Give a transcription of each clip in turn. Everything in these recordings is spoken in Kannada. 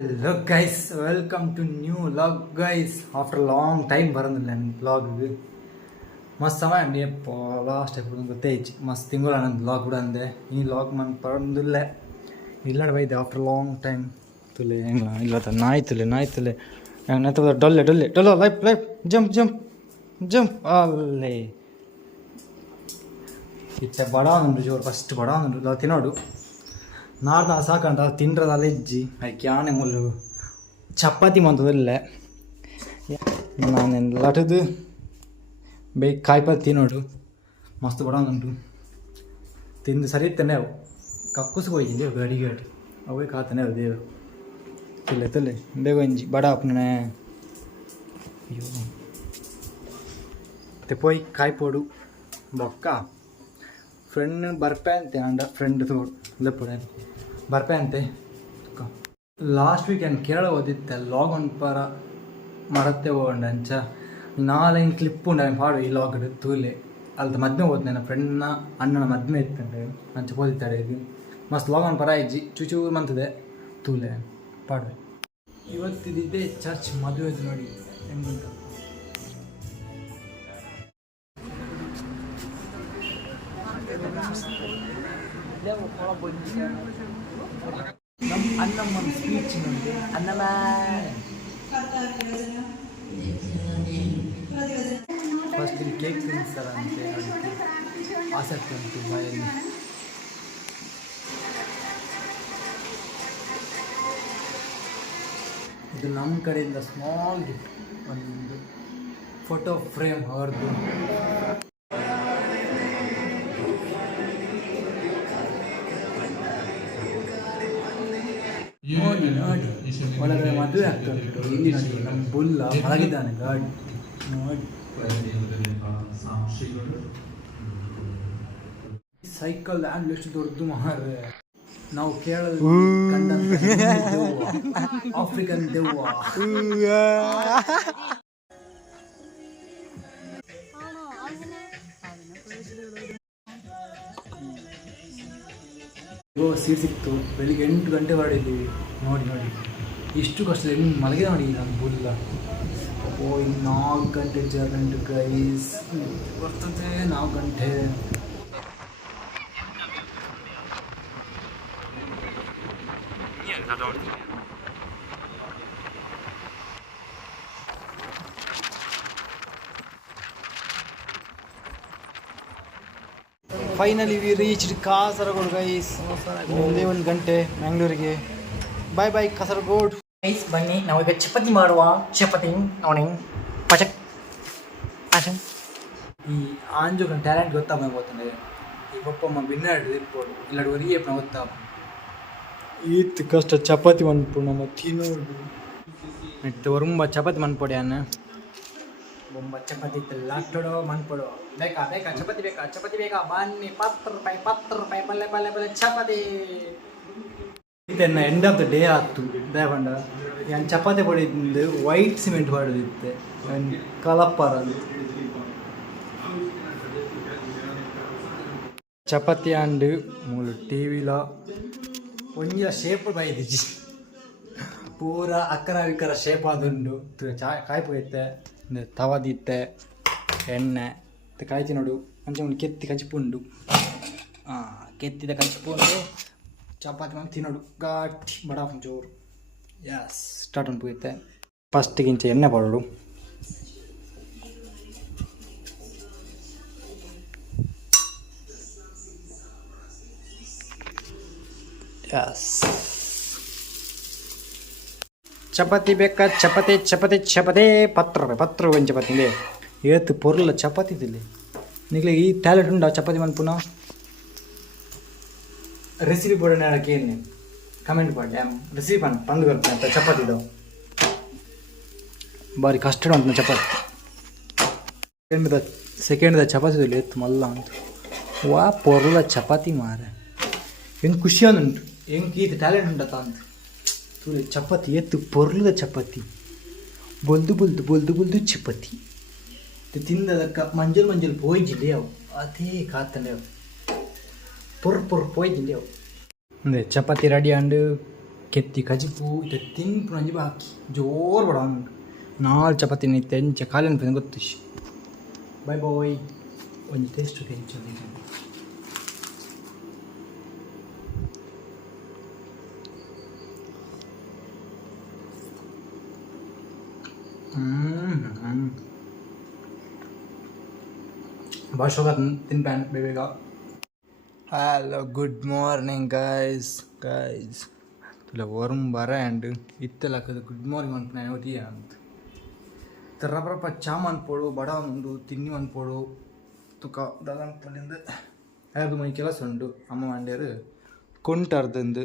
Hello guys, welcome to new vlog guys. After a long time ಬರೋದಿಲ್ಲ ನನ್ನ ಬ್ಲಾಗ್ಗೆ ಮಸ್ತ್ ಸಮಯ ಅಂಡಿ ಲಾಸ್ಟ್ ಎప్పుడు ಗೊತ್ತೇಜ್ ಮಸ್ತ್ ತಿಂಗಳು ನನ್ನ ಬ್ಲಾಗ್ ಕೂಡ ಅಂದೆ ಈ ಬ್ಲಾಗ್ ಮನ್ ಪರಂದಿಲ್ಲ ಇಲ್ಲ ಬೈದೆ ಆಫ್ಟರ್ ಲಾಂಗ್ ಟೈಮ್ ತುಲೆ ಹೆಂಗ ಇಲ್ಲ ನಾಯ್ತುಲೆ ನೆತ್ತ ಡೊಲ್ಲೆ ಲೈಫ್ ಜಂಪ್ ಅಲ್ಲೇ ಇತ್ತೆ ಬಡ ಅಂದ್ರು ಜೋರು ಫಸ್ಟ್ ಬಡ ಅಂದ್ರು ತಿನ್ನೋಡು ನಾಡ್ದ ಸಾಕಂತ ತಿಂಡ್ರದಲ್ಲ ಇಜ್ಜಿ ಅದಕ್ಕೆ ಆನೆ ಮುಲ್ಲು ಚಪಾತಿ ಮಂತದಲ್ಲ ನಾನೇನು ಲಟದು ಬೇಕು ಕಾಯಿಪಲ್ಲೆ ತಿನ್ನೋಡು ಮಸ್ತ್ ಬಡ ಉಂಟು ತಿಂದು ಸರಿ ಇತ್ತಾನೆ ಅವು ಕಕ್ಕುಸ್ ಹೋಯ್ತಿದ್ದೆ ಗಡಿಗೆ ಅವೇ ಕಾತಾನೆ ಅವು ದೇವರು ತುಲೆ ಬೇಗ ಒಂಜಿ ಬಡ ಅಪ್ಪನೇ ಅಯ್ಯೋ ಮತ್ತೆ ಪೋಯ್ ಕಾಯ್ಪೋಡು ಬೊಕ್ಕ ಫ್ರೆಂಡ್ ಬರ್ಪೆ ಅಂತೆ ಅಂಡ ಫ್ರೆಂಡ್ ತೋಡು ಲೆಪ್ಪಡೆ ಬರ್ಪೆ ಅಂತೆ ಲಾಸ್ಟ್ ವೀಕೆಂಡ್ ಕೇರಳ ಓದಿತ್ತೆ ಲಾಗ್ ಒನ್ ಪರ ಮರತ್ತೆ ಹೋಗಂಡ ಅಂಚ ನಾಲ್ಕು ಕ್ಲಿಪ್ ಉಂಡ ಪಾಡು ಈ ಲಾಗ್ ತೂಲೆ ಅಲ್ದ ಮದ್ಮೆ ಓದ್ ನನ್ನ ಫ್ರೆಂಡ್ನ ಅಣ್ಣನ ಮದ್ಮೆ ಇತ್ತಂಡೆ ಅಂಚ ಓದಿತ್ತಾಳೆ ಇದು ಮಸ್ತ್ ಲಾಗ್ ಒನ್ ಪರ ಇಜ್ಜಿ ಚೂಚೂ ಮಂತದೆ ತೂಲೆ ಪಾಡು ಇವತ್ತಿದ್ದೆ ಚರ್ಚ್ ಮದುವೆ ನೋಡಿ ಹೆಂಗುಂಟ ನಮ್ಮ ಅಣ್ಣಮ್ಮನ ಸ್ಪೀಚ್ ನೋಡಿ ಅನ್ನಮ್ಮ ಫಸ್ಟ್ ಇಲ್ಲಿ ಕೇಕ್ ತಿನ್ನಿಸ್ತಾರ ಅಂತೆ ಅದಕ್ಕೆ ಆಸಕ್ತಿ ಉಂಟು ಬಾಯಲ್ಲಿ ಇದು ನಮ್ಮ ಕಡೆಯಿಂದ ಸ್ಮಾಲ್ ಗಿಫ್ಟ್ ಒಂದು ಫೋಟೋ ಫ್ರೇಮ್ ಅವ್ರದ್ದು ನೋಡಿ ಒಳಗಡೆ ಮದುವೆ ಆಗ್ತಾ ಉಂಟು ಇಲ್ಲಿ ನೋಡಿ ನಮ್ಮ ಬುಲ್ಲ ಮಲಗಿದ್ದಾನೆ ಗಾಡಿ ನೋಡಿ ಸೈಕಲ್ ಹ್ಯಾಂಡ್ಲ್ ಎಷ್ಟು ದೊಡ್ಡದು ಮಾರ್ರೆ ನಾವು ಕೇರಳದ ಆಫ್ರಿಕನ್ ದೆವ್ವ ಸೀಟ್ ಸಿಕ್ತು ಬೆಳಿಗ್ಗೆ 8 ಗಂಟೆ ಮಾಡಿದ್ದೀವಿ ನೋಡಿ ಇಷ್ಟು ಕಷ್ಟ ಹೆಂಗೆ ಮಲಗಿದೆ ನೋಡಿ ನಮ್ಮ ಬುಲ್ಲ ಇನ್ನು 4 ಗಂಟೆ ಜರ್ನಿ ಗೈಸ್ ಬರ್ತದೆ 4 ಗಂಟೆ finally we reached Kasaragod guys ಒಂದೇ 1 ಗಂಟೆ ಮ್ಯಾಂಗ್ಳೂರಿಗೆ ಬಾಯ್ ಕಾಸರಗೋಡು ಗೈಸ್ ಬನ್ನಿ ನಾವೀಗ ಚಪಾತಿ ಮಾಡುವ ಚಪಾತಿ ಅವನಿ ಪಚಕ್ ಆಶನ್ ಈ ಆಂಜೋಗನ ಟ್ಯಾಲೆಂಟ್ ಗೊತ್ತಾಗ ಗೊತ್ತಂದ್ರೆ ಈ ಪಪ್ಪಮ್ಮ ಬಿನ್ನಾಡು ಇರ್ಬೋದು ಇಲ್ಲಾಡು ಒರಿಯಪ್ಪ ಗೊತ್ತಾ ಈತ್ ಕಷ್ಟ ಚಪಾತಿ ಮನ್ಪು ನಮ್ಮ ತಿನ್ನೋಡು ನೆಟ್ಟು ಒರುಂಬ ಚಪಾತಿ ಮನ್ಪೊಡೆ ಅನ್ನ ಬೊಂಬ ಚಪಾತಿ ಲಾಕ್ಟೋಡೋ ಮನ್ಪೊಡೋ ಬೇಕಾ ಚಪಾತಿ ಬೇಕಾ ಬನ್ನಿ 10 ರೂಪಾಯಿ ಪಲ್ಲೆ ಚಪಾತಿ ಇದನ್ನ ಎಂಡ್ ಆಫ್ ದ ಡೇ ಆಯ್ತು ದೇವಂಡ ಏನು ಚಪಾತಿ ಪಡಿದ್ದು ವೈಟ್ ಸಿಮೆಂಟ್ ಹೊಡೆದಿತ್ತೆ ಕಲಪ್ಪರ ಚಪಾತಿ ಅಂಡ್ ಮೂಲು ಟಿ ವಿಲ ಒಂಜ ಶೇಪ್ ಬೈದಿಜ್ಜಿ ಪೂರ ಅಕ್ಕರ ವಿಕ್ಕರ ಶೇಪ್ ಆದುಂಡು ಕಾಯ್ಪೋಯ್ತೆ ತವದಿತ್ತೆ ಎಣ್ಣೆ ಕಾಯ್ತಿ ನೋಡು ಅಂಚೆ ಒಂದು ಕೆತ್ತಿ ಕಚ್ಚಿಪುಂಡು ಕೆತ್ತಿದ ಕಚ್ಚಿಪುಂಡು ಚಪಾತಿ ಮಾಡಿ ತಿನ್ನೋಡು ಗಾಟಿ ಬಡ ಜೋರು ಯಸ್ ಸ್ಟಾರ್ಟ್ ಉಂಟು ಫಸ್ಟಿಗೆ ಇಂಚೆ ಎಣ್ಣೆ ಪಡೋಡು ಯಸ್ ಚಪಾತಿ ಬೇಕಾ ಚಪಾತಿ 10 ರೂಪಾಯಿ ಒಂದು ಚಪಾತಿ ಏತು ಪೊರ್ಲ ಚಪಾತಿ ತಿಲ್ಲಿ ನಿಗ್ಲೆ ಈ ಟ್ಯಾಲೆಂಟ್ ಉಂಟಾ ಚಪಾತಿ ಮನ್ ಪುನಃ ರೆಸಿಪಿ ಪೋಡೋಣ ಹೇಳಕ್ಕೆ ಏನು ಕಮೆಂಟ್ ಮಾಡಿ ರೆಸಿಪಿ ಪಂದು ಬರ್ತೇನೆ ಅಂತ ಚಪಾತಿದು ಬಾರಿ ಕಷ್ಟ ಉಂಟು ಚಪಾತಿ ಸೆಕೆಂಡ್ದ ಚಪಾತಿ ಎತ್ತು ಮಲ್ಲ ಅಂತ ವಾ ಪೊರ್ಲ ಚಪಾತಿ ಮಾರೆ ಹೆಂಗೆ ಖುಷಿ ಉಂಟು ಹೆಂಗೆ ಇದು ಟ್ಯಾಲೆಂಟ್ ಉಂಟತ್ತ ಅಂತ ಚಪಾತಿ ಎತ್ತು ಪೊರ್ಲದ ಚಪಾತಿ ಬೊಲ್ದು ಚಪಾತಿ ತಿಂದದಕ್ಕೆ ಮಂಜಲ್ ಪೋಯ್ಜಿಲ್ಲ ಅವು ಅದೇ ಕಾತಲೆ ಅವು ಪೊರ್ ಪೋಯ್ಜಿಲ್ಲ ಅವು ಅಂದರೆ ಚಪಾತಿ ರೆಡಿ ಅಂಡು ಕೆತ್ತಿ ಕಜಿಪು ಇತ್ತೆ ತಿನ್ಪು ನಂಜಿ ಬಾಕಿ ಜೋರು ಬಡ ಉಂಟು 4 ಚಪಾತಿ ನಿತ್ತೆ ಎಂಚ ಕಾಲಿನ ಪದ ಗೊತ್ತು ಬೈ ಬಾಯ್ ಒಂದು ಟೇಸ್ಟ್ ಹೆಂಚ ಭಾಷೆ ತಿನ್ಪ್ಯಾನ್ ಬೇಗ ಹಲೋ ಗುಡ್ ಮಾರ್ನಿಂಗ್ ಗೈಸ್ तुला वरून बरं अँड इथं लागतं गुड मॉर्निंग म्हणून नाही होती ಅಂತ ರಪ್ಪ ಚಾ ಮಾಡ್ಪೋಡು ಬಡ ಉಂಡು ತಿನ್ನಿ ಮಾಡ್ಪೋಡು ತುಕ ದಾದಂಪಲ್ಲಿಂದ ಯಾರು ಮನೆ ಕೆಲಸ ಉಂಡು ಅಮ್ಮ ಮಂಡ್ಯರು ಕೊಂಟರ್ದಂದು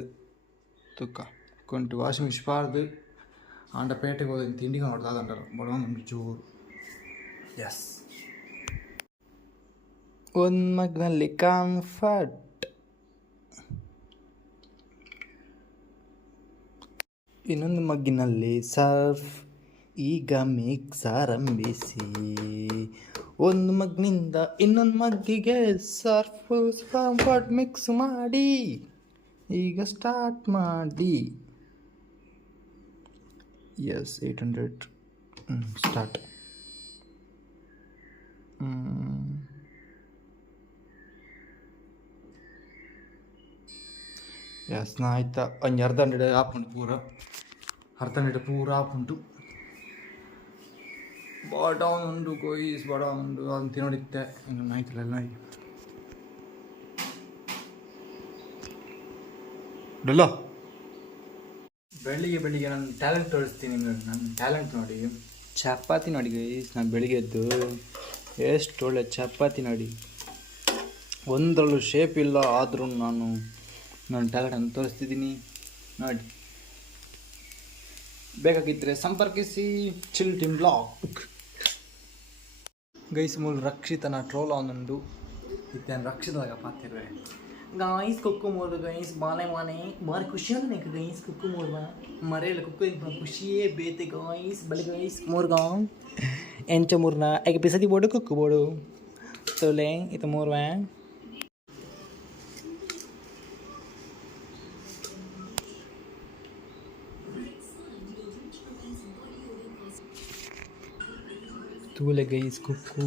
ತುಕ ಕೊಂಟು ವಾಷಿಂಗ್ ಮಿಷಿನ್ ಪಾರ್ದು ಆಂಡ ಪೇಟೆಗೆ ಹೋದ ತಿಂಡಿಗೆ ಮಾಡೋದು ಅದಂಟಾರ ಬಡ ಉಂಡು ಚೂರು ಎಸ್ ಒಂದು ಮಗ್ನಲ್ಲಿ ಕಂಫರ್ಟ್ ಇನ್ನೊಂದು ಮಗ್ಗಿನಲ್ಲಿ ಸರ್ಫ್ ಈಗ ಮಿಕ್ಸ್ ಆರಂಭಿಸಿ ಒಂದು ಮಗ್ನಿಂದ ಇನ್ನೊಂದು ಮಗ್ಗಿಗೆ ಸರ್ಫ್ ಕಂಫರ್ಟ್ ಮಿಕ್ಸ್ ಮಾಡಿ ಈಗ ಸ್ಟಾರ್ಟ್ ಮಾಡಿ ಎಸ್ 800 ಸ್ಟಾರ್ಟ್ ಎಸ್ ನಾ ಆಯ್ತಾ ಒಂದು ಅರ್ಧ ಹಂಡ್ರೆಡ್ ಆಫ್ ಉಂಟು ಪೂರ ಆಫ್ ಉಂಟು ಬಡ ಉಂಡು ಕೊಯ್ಸ್ ಬಡ ಉಂಡು ಅಂತ ನೋಡಿತ್ತೆ ಆಯ್ತಲ್ಲ ನಾಯಿ ಡಲ್ಲ ಬೆಳಿಗ್ಗೆ ನಾನು ಟ್ಯಾಲೆಂಟ್ ತೋರಿಸ್ತೀನಿ ನನ್ನ ಟ್ಯಾಲೆಂಟ್ ನೋಡಿ ಚಪಾತಿ ನೋಡಿ ಗೈಸ್ ನಾನು ಬೆಳಿಗ್ಗೆ ಎದ್ದು ಎಷ್ಟು ಒಳ್ಳೆ ಚಪಾತಿ ನೋಡಿ ಒಂದರಲ್ಲೂ ಶೇಪ್ ಇಲ್ಲ ಆದರೂ ನಾನು ಟ್ಯಾಲೆಂಟನ್ನು ತೋರಿಸ್ತಿದ್ದೀನಿ ನೋಡಿ ಬೇಕಾಗಿದ್ದರೆ ಸಂಪರ್ಕಿಸಿ ಚಿಲ್ ಟೀಮ್ ಬ್ಲಾಗ್ ಗೈಸ್ ಮೂಲ ರಕ್ಷಿತನ ಟ್ರೋಲ್ ಅವನುಂಡು ಇತ್ತೇನು ರಕ್ಷಿತದಾಗ ಪಾತಿರುವೆ ಗಾಯ್ಸ್ ಕುಕ್ಕು ಮೂರ್ದು ಗೈಸ್ ಮಾನೆ ಭಾರಿ ಖುಷಿ ಅಂದ್ರೆ ನಿಂಗೆ ಗೈಸ್ ಕುಕ್ಕು ಮೂರ್ವ ಮರೆಯಲ್ಲ ಕುಕ್ಕು ಖುಷಿಯೇ ಬೇತೆ ಗಾಯ್ಸ್ ಬಲಿ ಗೈಸ್ ಮೂರ್ಗ ಎಂಚ ಮೂರ್ನ ಈಗ ಬಿಸದಿ ಬೋಡು ಕುಕ್ಕು ಬೋಡು ತೋಲೆ ಇದು ಮೂರ್ವ ತೂಲೆ ಗೈಸ್ ಕುಕ್ಕು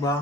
ಬಾ